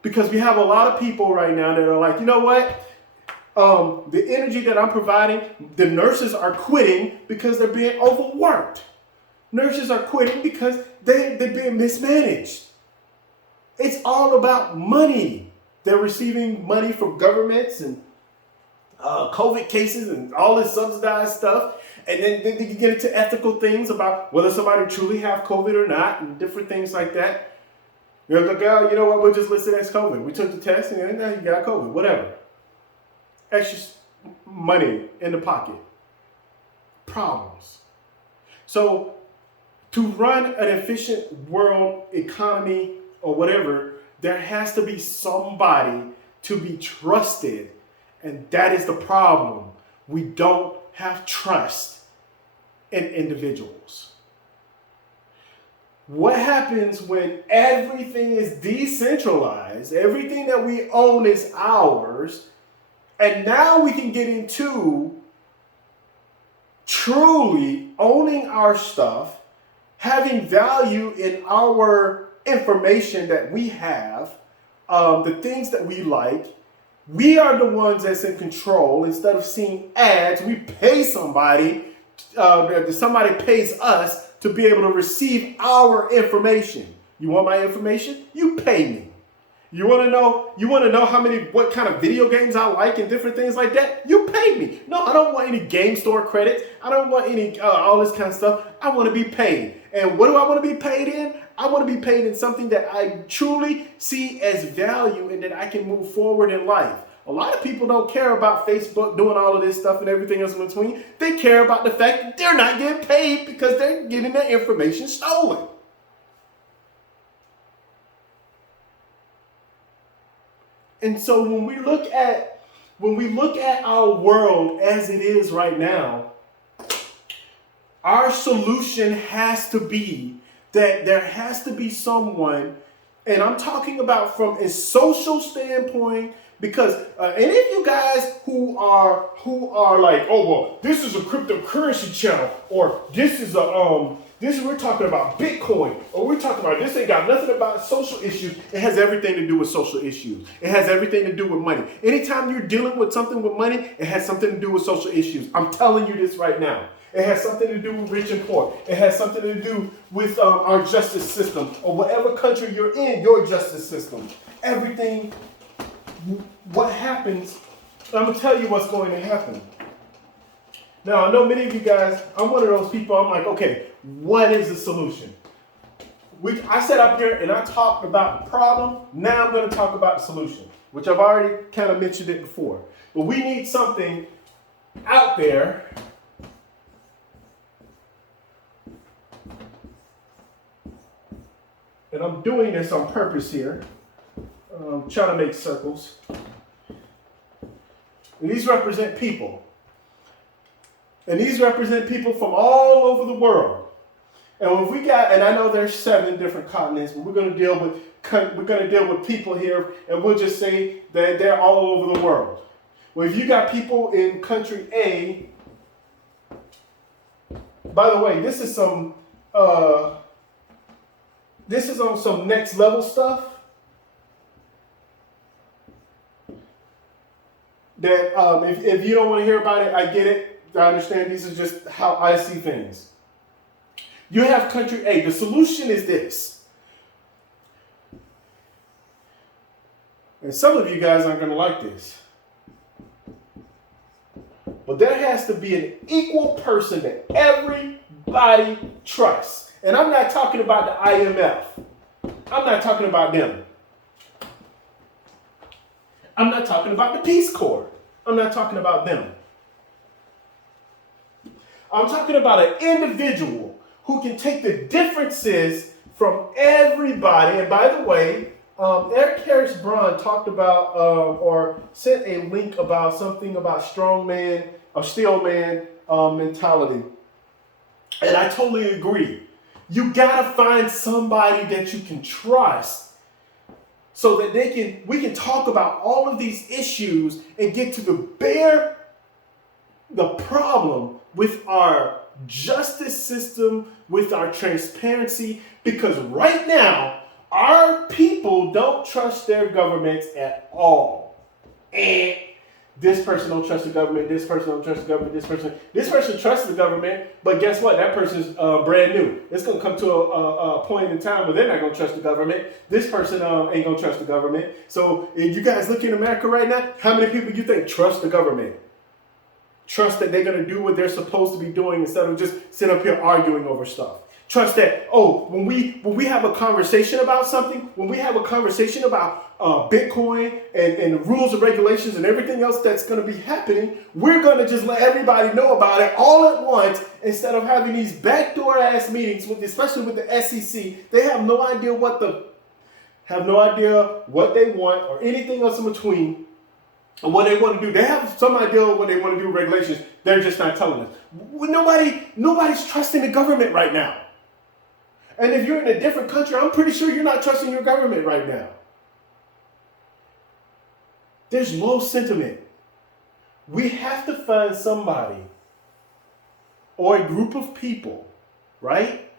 Because we have a lot of people right now that are like, you know what? The energy that I'm providing, the nurses are quitting because they're being overworked. Nurses are quitting because they're being mismanaged. It's all about money. They're receiving money from governments and COVID cases and all this subsidized stuff. And then you get into ethical things about whether somebody truly have COVID or not and different things like that. You're like, oh, you know what, we'll just list it as COVID. We took the test and now you got COVID, whatever. Extra money in the pocket. Problems. So to run an efficient world economy or whatever, there has to be somebody to be trusted. And that is the problem. We don't have trust in individuals. What happens when everything is decentralized, everything that we own is ours, and now we can get into truly owning our stuff, having value in our information that we have, the things that we like. We are the ones that's in control. Instead of seeing ads, we pay somebody, somebody pays us to be able to receive our information. You want my information? You pay me. You want to know what kind of video games I like and different things like that? You pay me. No, I don't want any game store credits. I don't want any all this kind of stuff. I want to be paid. And what do I want to be paid in? I want to be paid in something that I truly see as value and that I can move forward in life. A lot of people don't care about Facebook doing all of this stuff and everything else in between. They care about the fact that they're not getting paid because they're getting their information stolen. And so when we look at our world as it is right now, our solution has to be that there has to be someone, and I'm talking about from a social standpoint, because any of you guys who are like, oh well, this is a cryptocurrency channel, or we're talking about Bitcoin, or we're talking about this ain't got nothing about social issues. It has everything to do with social issues. It has everything to do with money. Anytime you're dealing with something with money, it has something to do with social issues. I'm telling you this right now. It has something to do with rich and poor. It has something to do with our justice system, or whatever country you're in, your justice system. Everything, what happens, I'm going to tell you what's going to happen. Now, I know many of you guys, I'm one of those people, I'm like, okay, what is the solution? I sat up here and I talked about the problem. Now I'm going to talk about the solution, which I've already kind of mentioned it before. But we need something out there and I'm doing this on purpose here. I'm trying to make circles. And these represent people. And these represent people from all over the world. And I know there's 7 different continents, but we're going to deal with people here, and we'll just say that they're all over the world. Well, if you got people in country A, by the way, this is on some next level stuff that if you don't want to hear about it, I get it. I understand. These are just how I see things. You have country A. The solution is this. And some of you guys aren't going to like this. But there has to be an equal person that everybody trusts. And I'm not talking about the IMF. I'm not talking about them. I'm not talking about the Peace Corps. I'm not talking about them. I'm talking about an individual who can take the differences from everybody. And by the way, Eric Harris Braun talked about or sent a link about something about strongman or steelman mentality. And I totally agree. You gotta find somebody that you can trust so that we can talk about all of these issues and get to the problem with our justice system, with our transparency, because right now, our people don't trust their governments at all. And this person don't trust the government, this person don't trust the government, this person trusts the government, but guess what? That person's brand new. It's going to come to a point in time where they're not going to trust the government. This person ain't going to trust the government. So you guys look in America right now, how many people you think trust the government? Trust that they're going to do what they're supposed to be doing instead of just sitting up here arguing over stuff. Trust that, when we have a conversation about something, when we have a conversation about Bitcoin and the rules and regulations and everything else that's going to be happening, we're going to just let everybody know about it all at once instead of having these backdoor ass meetings, especially with the SEC. They have no idea what they want or anything else in between. And what they want to do, they have some idea of what they want to do with regulations. They're just not telling us. Nobody's trusting the government right now. And if you're in a different country, I'm pretty sure you're not trusting your government right now. There's low sentiment. We have to find somebody or a group of people, right,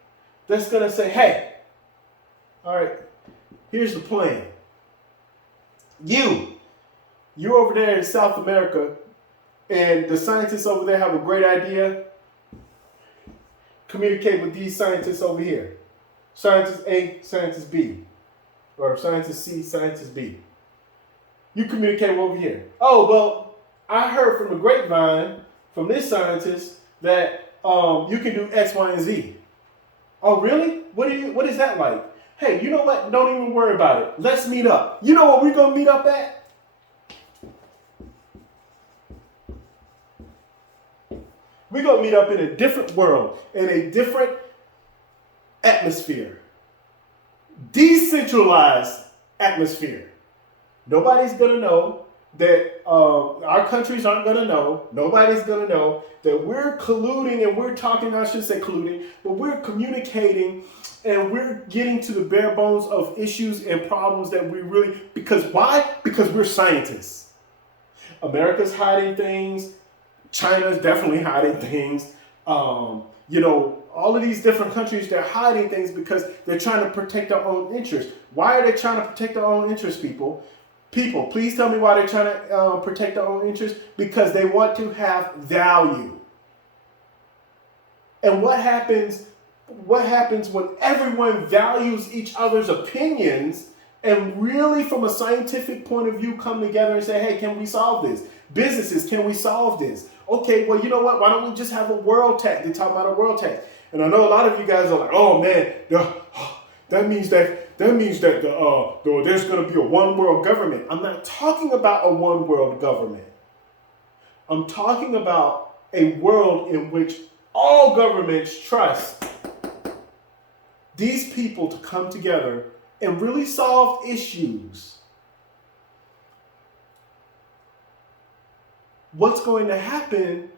that's going to say, hey, all right, here's the plan. You're over there in South America, and the scientists over there have a great idea. Communicate with these scientists over here. Scientist A, scientist B. Or scientist C, scientist B. You communicate over here. Oh, well, I heard from the grapevine, from this scientist, that you can do X, Y, and Z. Oh, really? What is that like? Hey, you know what? Don't even worry about it. Let's meet up. You know what we're going to meet up at? We're going to meet up in a different world, in a different atmosphere. Decentralized atmosphere. Nobody's going to know that our countries aren't going to know. Nobody's going to know that we're colluding and we're talking, I shouldn't say colluding, but we're communicating and we're getting to the bare bones of issues and problems that we really, because why? Because we're scientists. America's hiding things. China's definitely hiding things. All of these different countries, they're hiding things because they're trying to protect their own interests. Why are they trying to protect their own interests, people? People, please tell me why they're trying to protect their own interests. Because they want to have value. And what happens when everyone values each other's opinions and really from a scientific point of view come together and say, hey, can we solve this? Businesses, can we solve this? Okay, well, you know what? Why don't we just have a world tax? They talk about a world tax. And I know a lot of you guys are like, oh, man, that means that there's going to be a one world government. I'm not talking about a one world government. I'm talking about a world in which all governments trust these people to come together and really solve issues. What's going to happen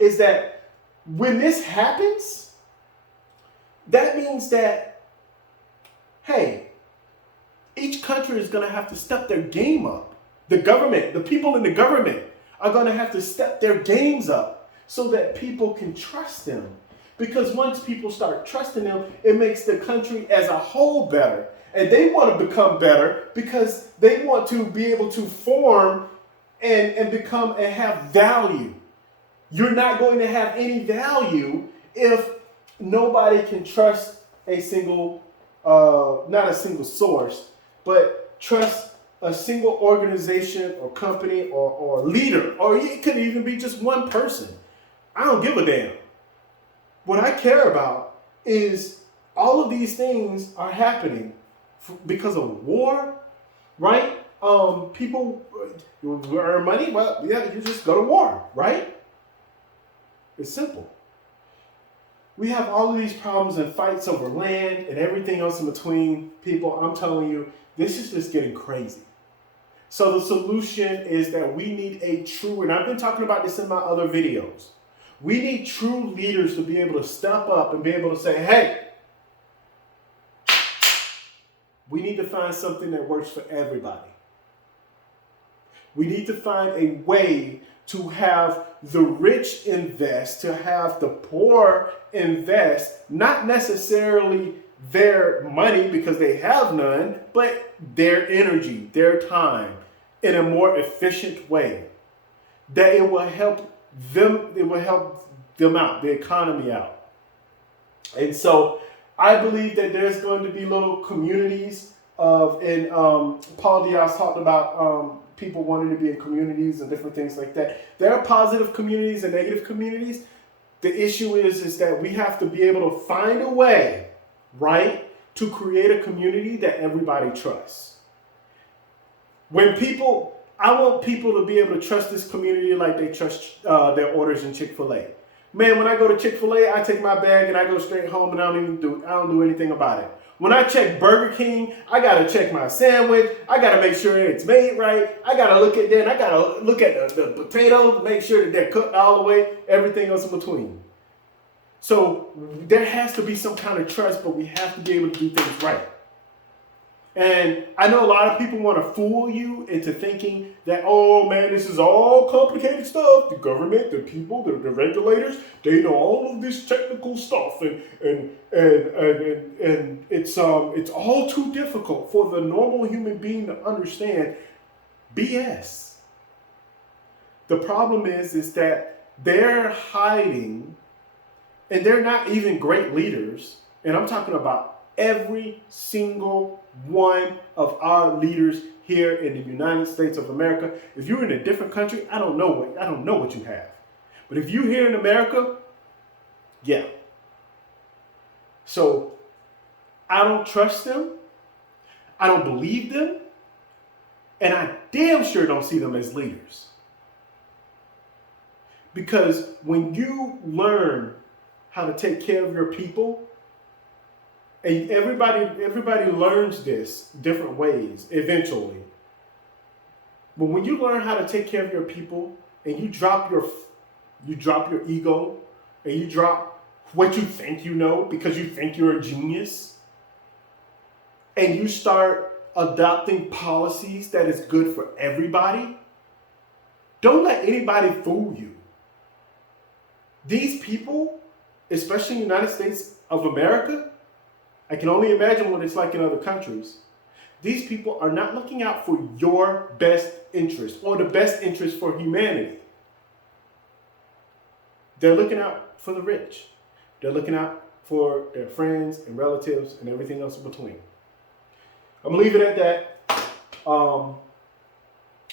is that when this happens, that means that, hey, each country is going to have to step their game up. The government, the people in the government are going to have to step their games up so that people can trust them. Because once people start trusting them, it makes the country as a whole better. And they want to become better because they want to be able to form and become and have value. You're not going to have any value if nobody can trust a single, not a single source, but trust a single organization or company or leader, or it could even be just one person. I don't give a damn. What I care about is all of these things are happening because of war, right? People earn money. Well, yeah, you just go to war, right? It's simple. We have all of these problems and fights over land and everything else in between. People, I'm telling you, This is just getting crazy. So the solution is that we need a true, and I've been talking about this in my other videos, we need true leaders to be able to step up and be able to say, hey, we need to find something that works for everybody. We need to find a way to have the rich invest, to have the poor invest, not necessarily their money because they have none, but their energy, their time in a more efficient way. That it will help them out, the economy out. And so I believe that there's going to be little communities and Paul Diaz talked about people wanting to be in communities and different things like that. There are positive communities and negative communities. The issue is that we have to be able to find a way, right, to create a community that everybody trusts. I want people to be able to trust this community like they trust their orders in Chick-fil-A. Man, when I go to Chick-fil-A, I take my bag and I go straight home and I don't do anything about it. When I check Burger King, I gotta check my sandwich. I gotta make sure it's made right. I gotta look at the potatoes, make sure that they're cooked all the way, everything else in between. So there has to be some kind of trust, but we have to be able to do things right. And I know a lot of people want to fool you into thinking that, oh man, this is all complicated stuff. The government, the people, the regulators, they know all of this technical stuff, and it's all too difficult for the normal human being to understand. BS. The problem is that they're hiding, and they're not even great leaders. And I'm talking about every single one of our leaders here in the United States of America. If you're in a different country, I don't know what you have. But if you're here in America, yeah. So I don't trust them. I don't believe them. And I damn sure don't see them as leaders. Because when you learn how to take care of your people, and everybody learns this different ways eventually. But when you learn how to take care of your people and you drop your ego and you drop what you think you know because you think you're a genius, and you start adopting policies that is good for everybody, don't let anybody fool you. These people, especially in the United States of America, I can only imagine what it's like in other countries. These people are not looking out for your best interest or the best interest for humanity. They're looking out for the rich. They're looking out for their friends and relatives and everything else in between. I'm going to leave it at that.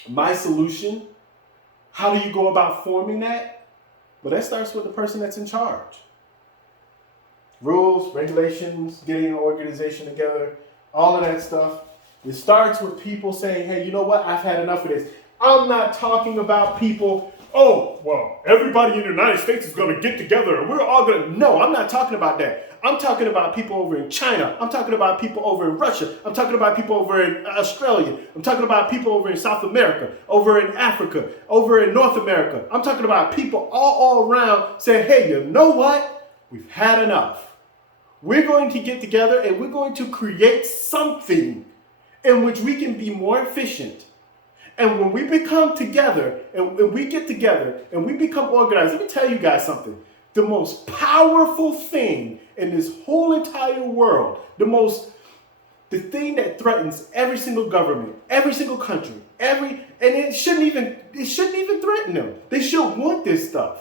My solution, how do you go about forming that? Well, that starts with the person that's in charge. Rules, regulations, getting an organization together, all of that stuff. It starts with people saying, hey, you know what? I've had enough of this. I'm not talking about people, oh, well, everybody in the United States is going to get together and we're all going to. No, I'm not talking about that. I'm talking about people over in China. I'm talking about people over in Russia. I'm talking about people over in Australia. I'm talking about people over in South America, over in Africa, over in North America. I'm talking about people all around saying, hey, you know what? We've had enough. We're going to get together and we're going to create something in which we can be more efficient. And when we become together and we get together and we become organized, let me tell you guys something. The most powerful thing in this whole entire world, the thing that threatens every single government, every single country, and it shouldn't even threaten them. They should want this stuff.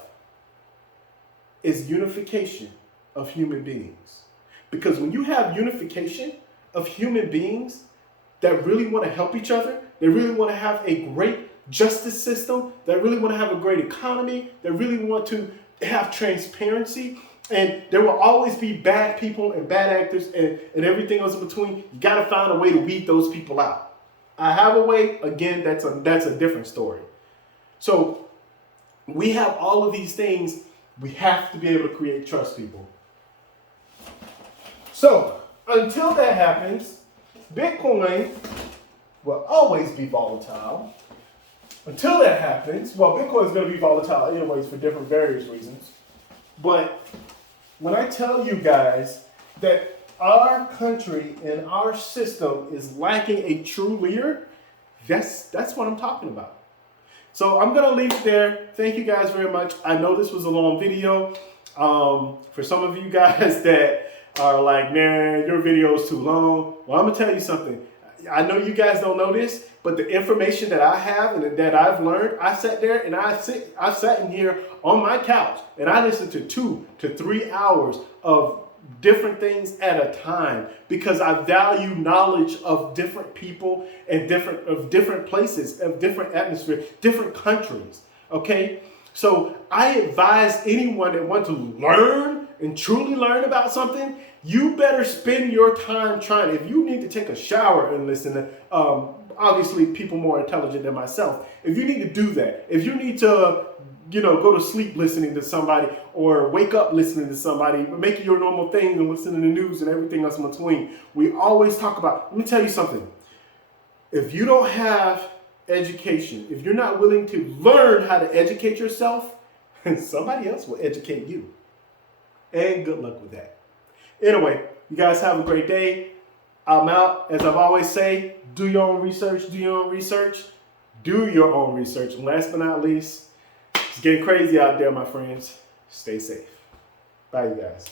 Is unification of human beings. Because when you have unification of human beings that really want to help each other, they really want to have a great justice system, that really want to have a great economy, that really want to have transparency, and there will always be bad people and bad actors and everything else in between. You got to find a way to weed those people out. I have a way, again, that's a different story. So we have all of these things. We have to be able to create trust, people. So until that happens, Bitcoin will always be volatile. Until that happens, well, Bitcoin is going to be volatile anyways for different various reasons. But when I tell you guys that our country and our system is lacking a true leader, that's what I'm talking about. So I'm going to leave it there. Thank you guys very much. I know this was a long video. For some of you guys that are like, man, your video is too long. Well, I'm going to tell you something. I know you guys don't know this, but the information that I have and that I've learned, I sat there and I sat in here on my couch and I listened to 2 to 3 hours of different things at a time because I value knowledge of different people and different places, of different atmosphere, different countries. Okay, so I advise anyone that wants to learn and truly learn about something, you better spend your time trying. If you need to take a shower and listen to, obviously people more intelligent than myself, if you need to do that, if you need to, go to sleep listening to somebody or wake up listening to somebody, make it your normal thing and listen to the news and everything else in between. We always talk about, let me tell you something. If you don't have education, if you're not willing to learn how to educate yourself, somebody else will educate you. And good luck with that. Anyway, you guys have a great day. I'm out. As I've always say, do your own research, do your own research, do your own research. And last but not least, it's getting crazy out there, my friends. Stay safe. Bye, you guys.